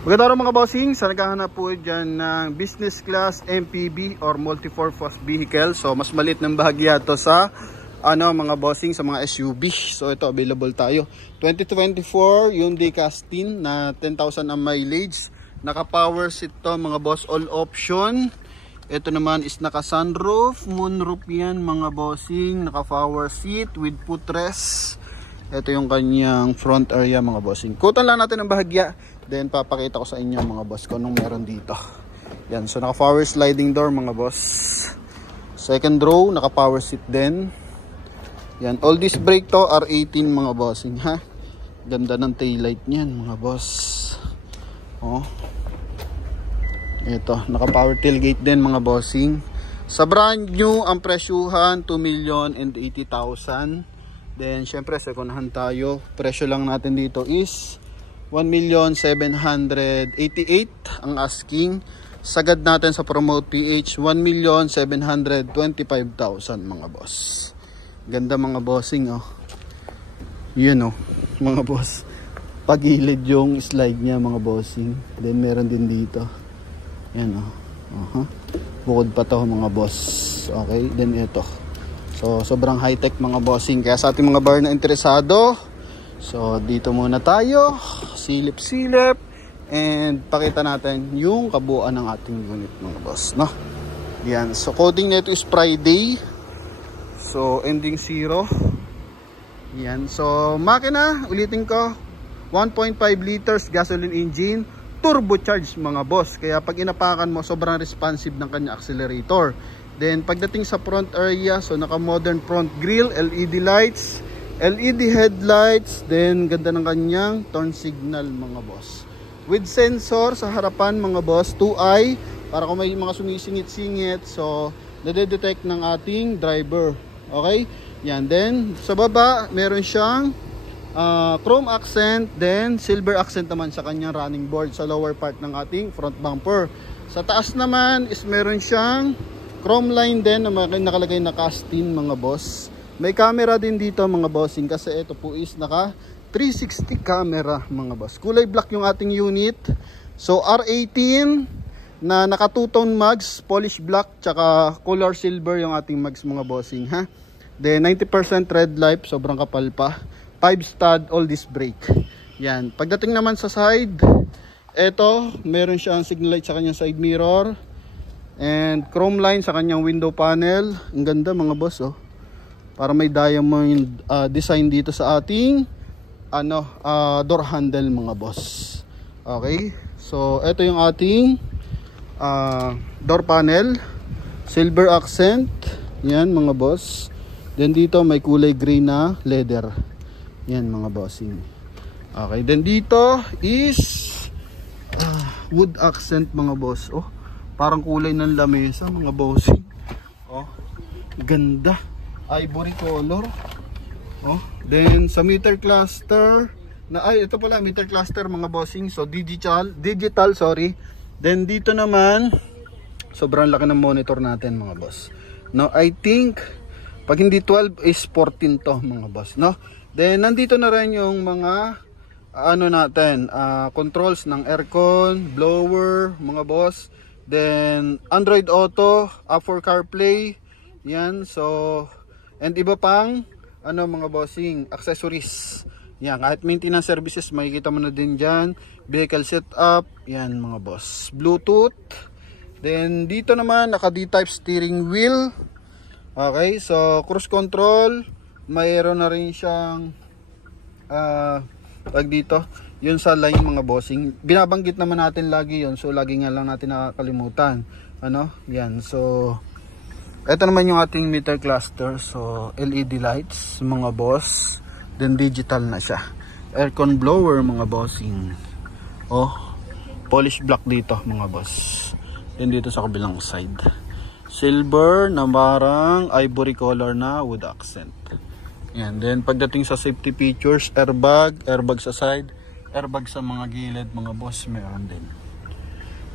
Magandang araw mga bossing, sa naghahanap po dyan ng business class MPV or multi-purpose vehicle. So mas maliit ng bahagya to sa mga bossing sa mga SUV. So ito available tayo. 2024 Hyundai Castin na 10,000 ang mileage. Naka power seat to mga boss, all option. Ito naman is naka sunroof, moonroof yan mga bossing. Naka power seat with footrest. Ito yung kanyang front area mga bossing. Kutan lang natin ang bahagya. Then papakita ko sa inyo mga boss kung anong meron dito. Yan, so naka power sliding door mga boss. Second row, naka power seat din. Yan, all this brake to R18 mga bossing ha. Ganda ng taillight niyan mga boss. Oh. Ito, naka power tailgate din mga bossing. Sa brand new ang presyuhan 2,080,000. Then syempre second hand tayo. Presyo lang natin dito is 1,788,000 ang asking. Sagad natin sa Promote PH 1,725,000 mga boss. Ganda mga bossing oh. Yun oh, mga boss. Pagilid yung slide niya mga bossing. Then meron din dito. Yan oh. Bukod pa to mga boss. Okay, then ito. So sobrang high-tech mga bossing. Kaya sa ating mga buyer na interesado, so dito muna tayo, silip-silip, and pakita natin yung kabuuan ng ating unit mga boss, no? Yan, so coding nito is Friday. So ending 0. Yan, so makina, ulitin ko, 1.5 liters gasoline engine, turbocharged mga boss. Kaya pag inapakan mo, sobrang responsive ng kanya accelerator. Then pagdating sa front area, so naka modern front grille, LED lights, LED headlights, then ganda ng kanyang turn signal mga boss. With sensor sa harapan mga boss, 2i, para kung may mga sumisingit-singit, so nade-detect ng ating driver. Okay? Yan, then sa baba, meron siyang chrome accent, then silver accent naman sa kanyang running board sa lower part ng ating front bumper. Sa taas naman is meron siyang chrome line din na nakalagay na Castin mga boss. May camera din dito mga bossing kasi ito po is naka 360 camera mga boss. Kulay black yung ating unit. So R18 na naka two-tone mags, polish black, tsaka color silver yung ating mags mga bossing ha. Then 90% red light, sobrang kapal pa. 5 stud all disc brake. Yan. Pagdating naman sa side, ito meron siyang signal light sa kanyang side mirror. And chrome line sa kanyang window panel. Ang ganda mga boss oh. Para may diamond design dito sa ating door handle mga boss. Okay? So ito yung ating door panel. Silver accent. Yan mga boss. Then dito may kulay gray na leather. Yan mga bossing. Okay, then dito is wood accent mga boss. Oh. Parang kulay ng lamesa mga bossing. Oh, ganda. Ivory color. Oh, then sa meter cluster ito pala meter cluster mga bossing. So digital sorry. Then dito naman sobrang laki ng monitor natin mga boss. No, I think pag hindi 12 is 14 to mga boss, no? Then nandito na rin yung mga controls ng aircon, blower mga boss. Then Android Auto, app for CarPlay. Yan, so and iba pang mga bossing accessories. Yan, kahit maintenance services makikita mo na din diyan. Vehicle setup, yan mga boss. Bluetooth. Then dito naman naka D-type steering wheel. Okay, so cruise control, mayroon na rin siyang dito yun sa line mga bossing. Binabanggit naman natin lagi yun. So lagi nga lang natin nakakalimutan. Yan. So ito naman yung ating meter cluster. So LED lights mga boss. Then digital na siya. Aircon blower mga bossing. Oh, polish black dito mga boss. Then dito sa kabilang side, silver na parang ivory color na wood accent. Yan. Then pagdating sa safety features, airbag sa side, airbag sa mga gilid mga boss, meron din.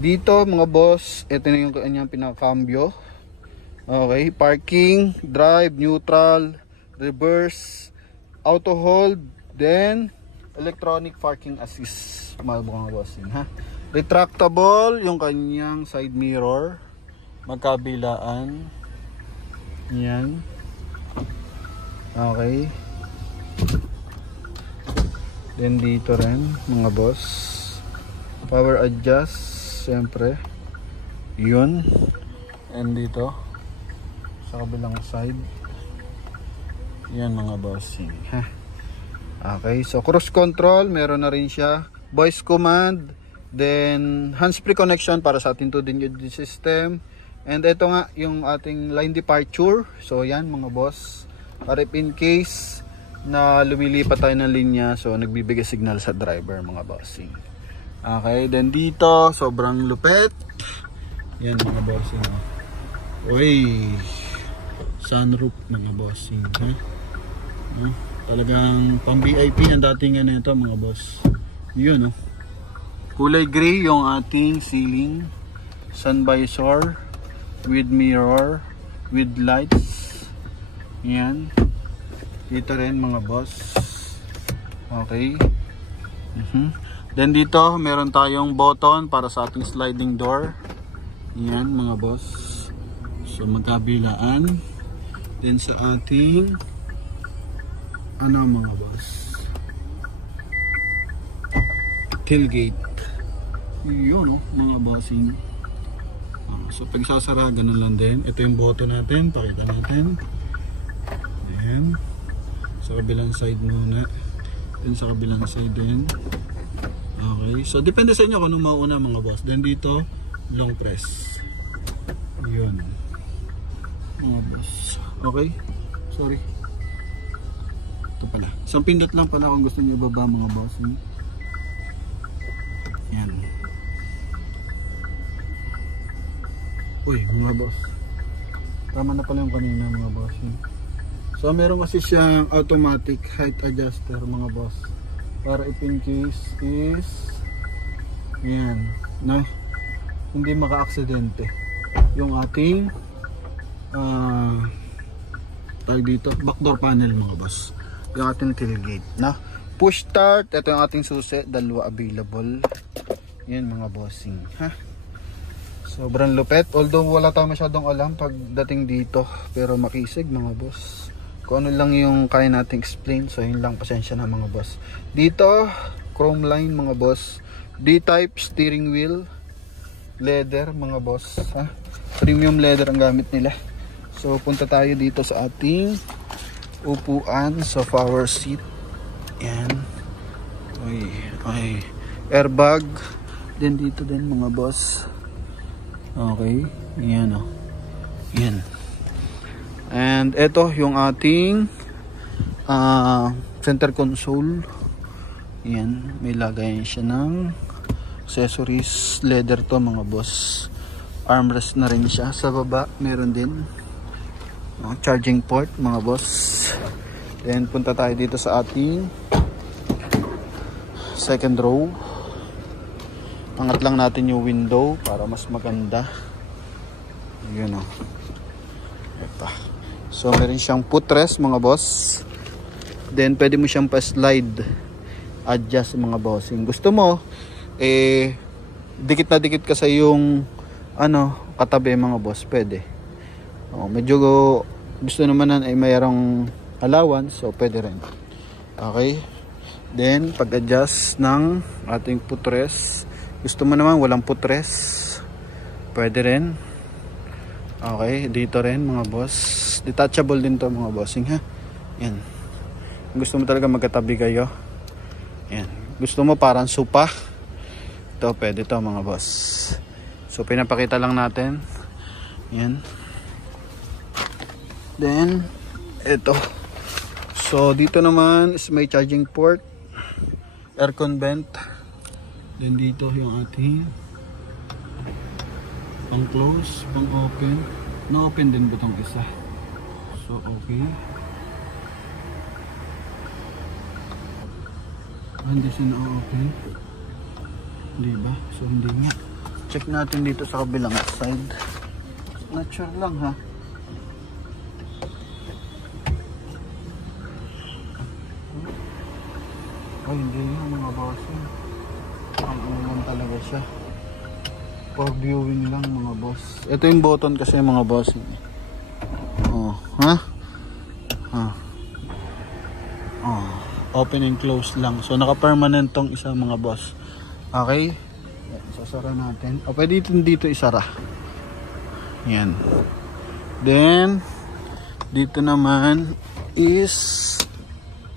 Dito mga boss, ito na yung kanyang pinakakambyo. Okay, parking, drive, neutral, reverse, auto hold, then electronic parking assist mga bossing ha. Retractable yung kanyang side mirror, magkabilaan. Yan. Okay. Then dito rin mga boss, power adjust siyempre. Yun. And dito sa kabilang side. Yan mga bossing ha. Okay, so cruise control, meron na rin siya. Voice command, then hands-free connection para sa ating 2D audio system. And ito nga yung ating line departure. So yan mga boss, para in case na lumilipat tayo ng linya, so nagbibigay signal sa driver mga bossing. Okay, then dito sobrang lupet. Yan mga bossing. Uy, sunroof mga bossing ha? Talagang pang VIP ang dating ano ito mga boss. Yun kulay gray yung ating ceiling, sun visor with mirror with lights. Yan dito rin mga boss. Okay. Then dito meron tayong button para sa ating sliding door. Yan mga boss. So magkabilaan. Then sa ating mga boss, tailgate. Yun mga bossing. So pag sasara ganun lang din. Ito yung button natin, pakita natin. Ayan. Sa kabilang side muna. Then sa kabilang side din. Okay, so depende sa inyo kung anong mauna mga boss. Then dito long press. Yun mga boss. Okay, sorry. Ito pala. Isang pindot lang pala kung gusto niyo ibaba mga boss. Yan. Uy mga boss, tama na pala yung kanina mga boss. So meron kasi siyang automatic height adjuster mga boss, para if in case is yan na hindi maka-aksidente yung ating tag dito, backdoor panel mga boss, yung ating tailgate na push start. Ito yung ating susi, dalawa available. Yan mga bossing ha. Sobrang lupet, although wala tayong masyadong alam pagdating dito, pero makisig mga boss. Kung ano lang yung kaya nating explain, so yun lang, pasensya na mga boss. Dito chrome line mga boss, D-type steering wheel, leather mga boss ha? Premium leather ang gamit nila. So punta tayo dito sa ating upuan, sa power seat. Yan. Okay. Airbag din dito din mga boss. Okay. Yan Yan. And ito yung ating center console. Yan. May lagayan siya ng accessories. Leather to mga boss. Armrest na rin siya. Sa baba meron din charging port mga boss. Then punta tayo dito sa ating second row. Angat lang natin yung window para mas maganda. Yun Ito. So meron siyang footrest mga boss. Then pwede mo siyang pa-slide adjust mga bossing. Gusto mo dikit na dikit ka sa yung katabi mga boss, pwede. Medyo gusto naman ay mayroong allowance, so pwede rin. Okay. Then pag-adjust ng ating footrest, gusto mo naman walang footrest, pwede rin. Okay, dito rin mga boss, detachable din to mga bossing ha. Yan. Gusto mo talaga magkatabi kayo, yan. Gusto mo parang sopa, ito pwede to mga boss. So pinapakita lang natin. Yan. Then ito. So dito naman is may charging port, aircon vent. Then dito yung ating pang close, pang open. No open din butong isa. So okay. Hindi siya na-open. Hindi ba? So hindi nga. Check natin dito sa kabilang side. Not sure lang ha. Ay, hindi yun mga bossing. Ang ulan talaga siya. For viewing lang mga boss. Ito yung button kasi mga bossing. Oh, ha? Ah. Oh, open and close lang. So naka-permanent tong isa mga boss. Okay? Sasara natin. O pwede dito isara. Yan. Then dito naman is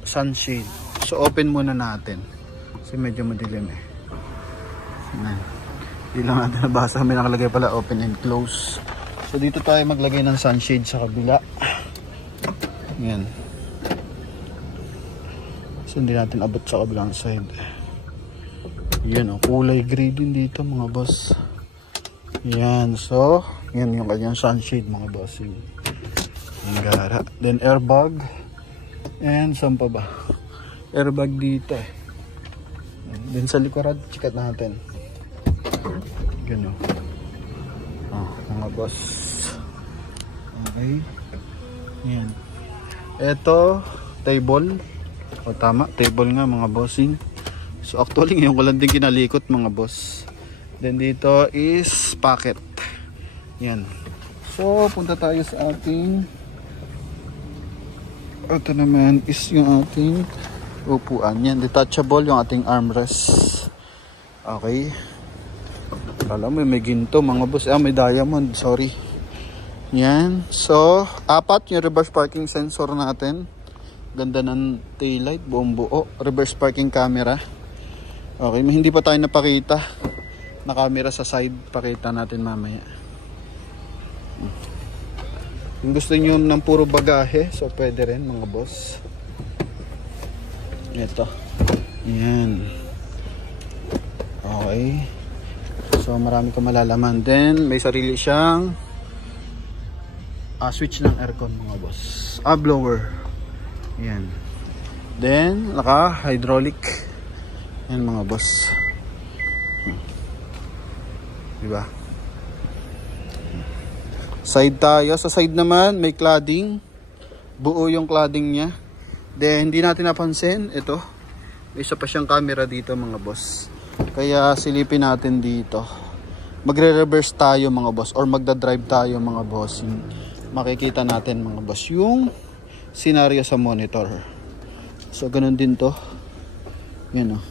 sunshade. So open muna natin. Kasi medyo madilim eh. Yan. Hindi lang natin nabasa. May nakalagay pala open and close. So dito tayo maglagay ng sunshade sa kabila. Yan. So hindi natin abot sa kabilang side. Yan o. Kulay gray din dito mga boss. Yan. So yan yung kanyang sunshade mga boss. Yung gara. Then airbag. And saan pa ba? Airbag dito eh. Then sa likuran, chikat natin. Gano'n. Oh, mga boss. Okay. Yan. Ito, table. O tama, table nga mga bossing. So actually ngayon ko lang din kinalikot mga boss. Then dito is pocket. Yan. So punta tayo sa ating, ito naman is yung ating upuan. Yan, detachable yung ating armrest. Okay. Alam mo, may ginto mga boss. May diamond, sorry. Yan. So, 4 yung reverse parking sensor natin. Ganda ng taillight, buong buo. Reverse parking camera. Okay, hindi pa tayo napakita na camera sa side. Pakita natin mamaya. Kung gusto nyo ng puro bagahe, so pwede rin mga boss. Ito. Yan. Okay. So marami kang malalaman. Then may sarili siyang switch ng aircon mga boss. Blower. Yan. Then naka hydraulic. Yan mga boss. Diba? Side tayo. Sa side naman may cladding. Buo yung cladding niya. Then hindi natin napansin, ito may isa pa siyang camera dito mga boss. Kaya silipin natin dito. Magre-reverse tayo mga boss, or magda-drive tayo mga boss. Makikita natin mga boss yung scenario sa monitor. So ganun din to. Yan o.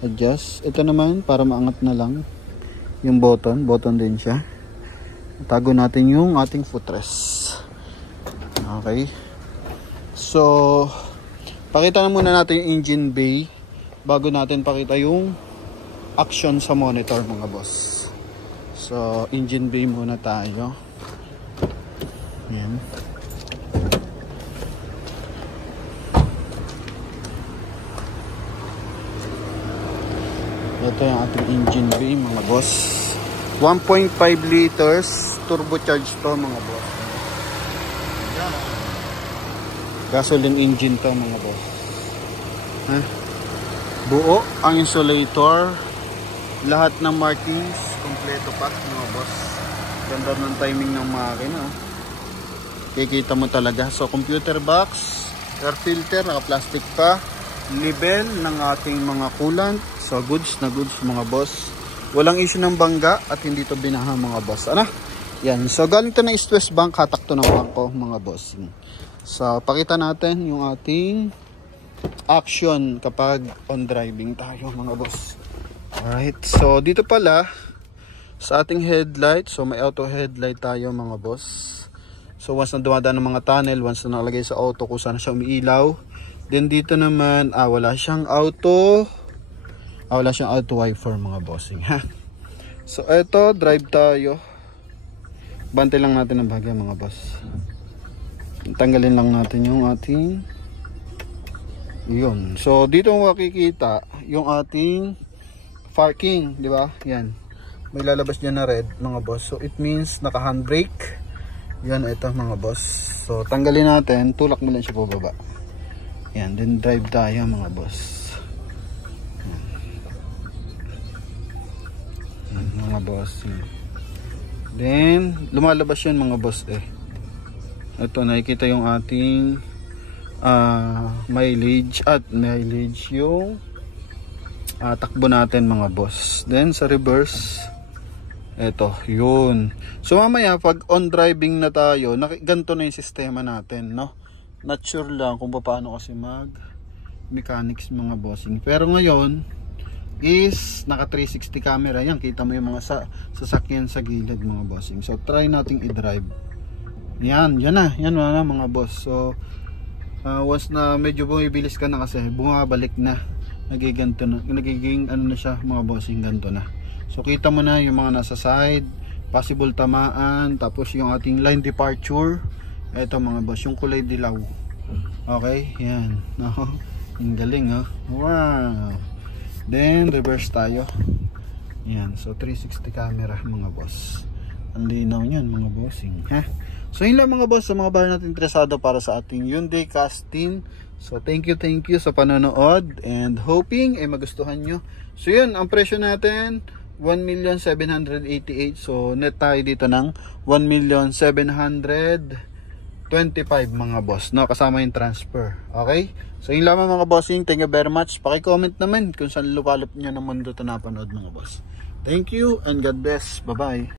Adjust. Ito naman para maangat na lang yung button din siya. Tago natin yung ating footrest. Okay. So, pakita na muna natin yung engine bay bago natin pakita yung action sa monitor mga boss. So, engine bay muna tayo. Yan. Ito yung ating engine bay mga boss. 1.5 liters turbocharged to mga boss. Gasoline engine to mga boss. Buo ang insulator, lahat ng markings kompleto pa mga boss. Ganda ng timing ng makina. Kikita mo talaga. So computer box, air filter, naka plastic pa, level ng ating mga coolant. So goods na goods mga boss. Walang issue ng bangga at hindi to binaha mga boss. Yan. So galing to ng East West Bank, hatak to ng bangko mga boss. So, pakita natin yung ating action kapag on driving tayo mga boss. Alright, so dito pala sa ating headlight, so may auto headlight tayo mga boss. So once na dumadaan ng mga tunnel, once na nakalagay sa auto kung saan siya umiilaw. Then dito naman, wala siyang auto wiper mga bossing ha. So eto, drive tayo. Bantay lang natin ang bahagya mga boss. Tanggalin lang natin yung ating yun. So dito mo makikita yung ating parking, di ba? Yan. May lalabas diyan na red mga boss. So it means naka handbrake. Yan, ito mga boss. So tanggalin natin, tulak mo lang siya pababa. Yan, then drive tayo mga boss. Yan, mga boss. Then lumalabas yan mga boss eh. Ito, nakikita yung ating mileage at mileage yung takbo natin mga boss. Then sa reverse, eto, yun. So mamaya pag on driving na tayo, ganito na yung sistema natin, no? Not sure lang kung paano kasi mag mechanics mga bossing. Pero ngayon is naka 360 camera yan. Kita mo yung mga sasakyan sa gilid mga bossing. So try nating i-drive. Yan na mga boss. So once na medyo bumibilis ka na kasi bumabalik na, nagiging ano na siya mga bossing, ganito na. So kita mo na yung mga nasa side, possible tamaan, tapos yung ating line departure. Eto mga boss, yung kulay dilaw. Okay, yan. Ang galing, oh. Wow. Then reverse tayo. Yan, so 360 camera mga boss. Ang linaw niyan mga bossing, ha? So yun lang mga boss, sa mga bahay natin interesado para sa ating Hyundai Castin. So thank you sa panonood and hoping ay magustuhan nyo. So yun, ang presyo natin 1,788,000. So net tayo dito ng 1,725,000 mga boss, no? Kasama yung transfer. Okay? So yun lamang mga bossing. Thank you very much. Paki-comment naman kung saan lukalap nyo ng mundo ito napanood mga boss. Thank you and God bless. Bye bye.